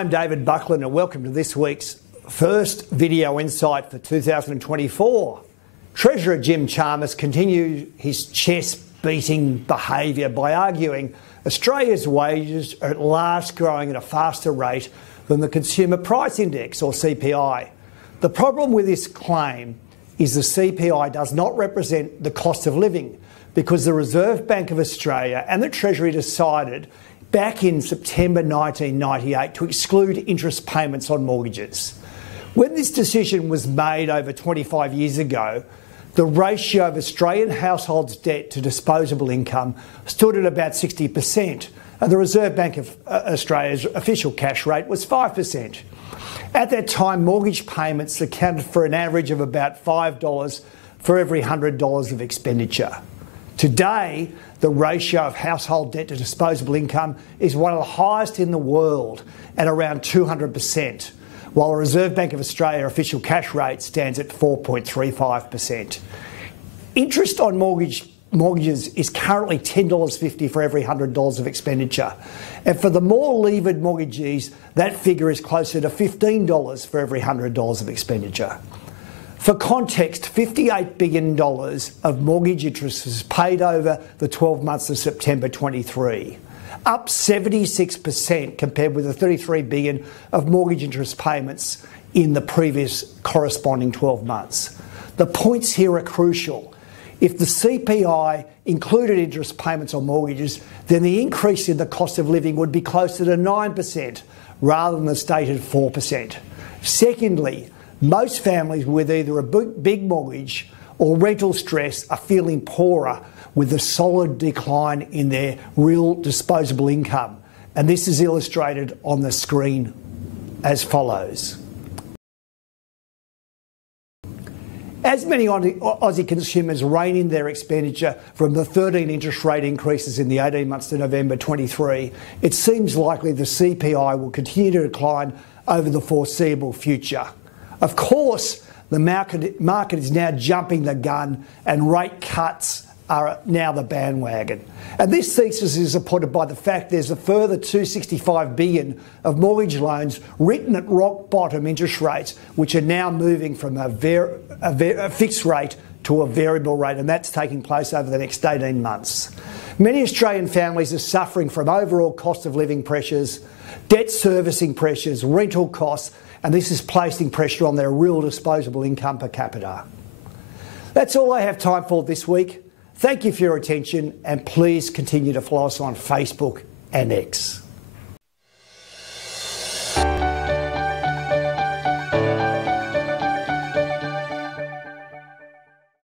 I'm David Buckland and welcome to this week's first video insight for 2024. Treasurer Jim Chalmers continued his chest-beating behaviour by arguing Australia's wages are at last growing at a faster rate than the Consumer Price Index, or CPI. The problem with this claim is the CPI does not represent the cost of living because the Reserve Bank of Australia and the Treasury decided back in September 1998 to exclude interest payments on mortgages. When this decision was made over 25 years ago, the ratio of Australian households' debt to disposable income stood at about 60%, and the Reserve Bank of Australia's official cash rate was 5%. At that time, mortgage payments accounted for an average of about $5 for every $100 of expenditure. Today, the ratio of household debt to disposable income is one of the highest in the world at around 200%, while the Reserve Bank of Australia official cash rate stands at 4.35%. Interest on mortgages is currently $10.50 for every $100 of expenditure. And for the more levered mortgagees, that figure is closer to $15 for every $100 of expenditure. For context, $58 billion of mortgage interest was paid over the 12 months of September 23, up 76% compared with the $33 billion of mortgage interest payments in the previous corresponding 12 months. The points here are crucial. If the CPI included interest payments on mortgages, then the increase in the cost of living would be closer to 9% rather than the stated 4%. Secondly, most families with either a big mortgage or rental stress are feeling poorer with a solid decline in their real disposable income. And this is illustrated on the screen as follows. As many Aussie consumers rein in their expenditure from the 13 interest rate increases in the 18 months to November 23, it seems likely the CPI will continue to decline over the foreseeable future. Of course, the market is now jumping the gun and rate cuts are now the bandwagon. And this thesis is supported by the fact there's a further $265 billion of mortgage loans written at rock bottom interest rates, which are now moving from a fixed rate to a variable rate, and that's taking place over the next 18 months. Many Australian families are suffering from overall cost of living pressures, debt servicing pressures, rental costs, and this is placing pressure on their real disposable income per capita. That's all I have time for this week. Thank you for your attention, and please continue to follow us on Facebook and X.